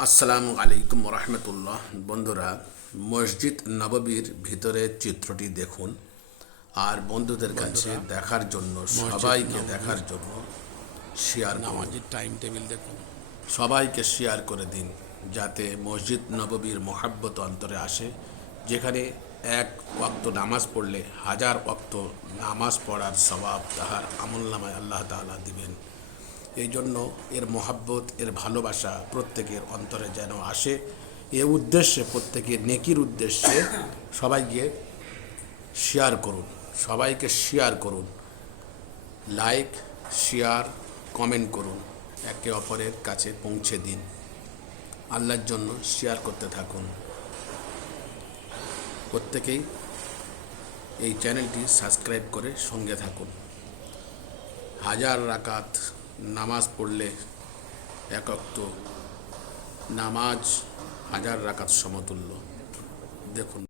আসসালামু আলাইকুম রহমতুল্লাহ। বন্ধুরা, মসজিদ নববীর ভিতরের চিত্রটি দেখুন আর বন্ধুদের কাছে দেখার জন্য, সবাইকে দেখার জন্য শেয়ার করুন। নামাজের টাইম টেবিল দেখুন। সবাইকে শেয়ার করে দিন যাতে মসজিদ নববীর মোহাব্বত অন্তরে আসে, যেখানে এক ওয়াক্ত নামাজ পড়লে হাজার ওয়াক্ত নামাজ পড়ার সওয়াব তাহার আমলনামায় আল্লাহ তাআলা দিবেন। এই জন্য এর মোহাব্বত, এর ভালোবাসা প্রত্যেকের অন্তরে যেন আসে, এ উদ্দেশ্যে, প্রত্যেকের নেকির উদ্দেশ্যে সবাইকে শেয়ার করুন, সবাইকে শেয়ার করুন, লাইক, শেয়ার, কমেন্ট করুন, একে অপরের কাছে পৌঁছে দিন। আল্লাহর জন্য শেয়ার করতে থাকুন। প্রত্যেকেই এই চ্যানেলটি সাবস্ক্রাইব করে সঙ্গে থাকুন। হাজার রাকাত নামাজ পড়লে এক ওয়াক্ত নামাজ হাজার রাকাত সমতুল্য। দেখুন।